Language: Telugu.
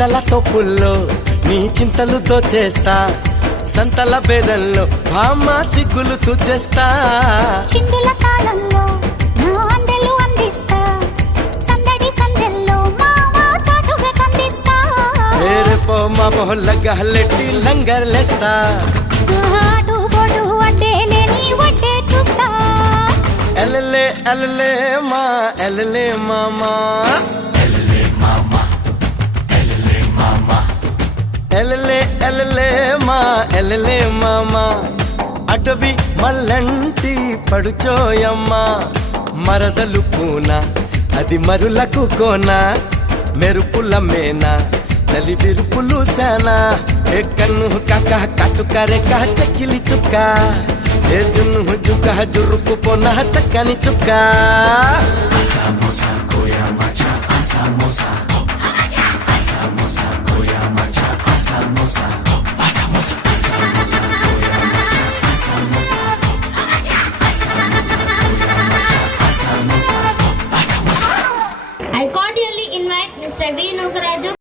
చింతలతో పుల్లో నీ చింతలు దోచేస్తా సంతల బేదల్లో బామ్మ సిగ్గులు తుచేస్తా చిందుల తాళంలో నా అందెలు అందిస్తా సందడి సందెల్లో మావా చాటుగా సంధిస్తా రేపో మా మొహల్ల గహలెట్టి లంగర్లేస్తా ఆటు పోటు అడ్డేలే నీ వడ్డే చూస్తా ఎల్లలే ఎల్లలే మా ఎల్లలే మామా ఎల్లలే ఎల్లలే మా ఎల్లలే మామా అడవి మల్లంటి పడుచోయమ్మ మరదలు పూన అది మరులకు కోన మెరుపుల మేన చలి విరుపులు సేనా ఏ కన్ను కాక కట్టుకరే కా చక్కిలి చుక్క ఏ జున్ను జుక్క జురుకు పోన చక్కని చుక్క Asamosa, koya macha, asamosa.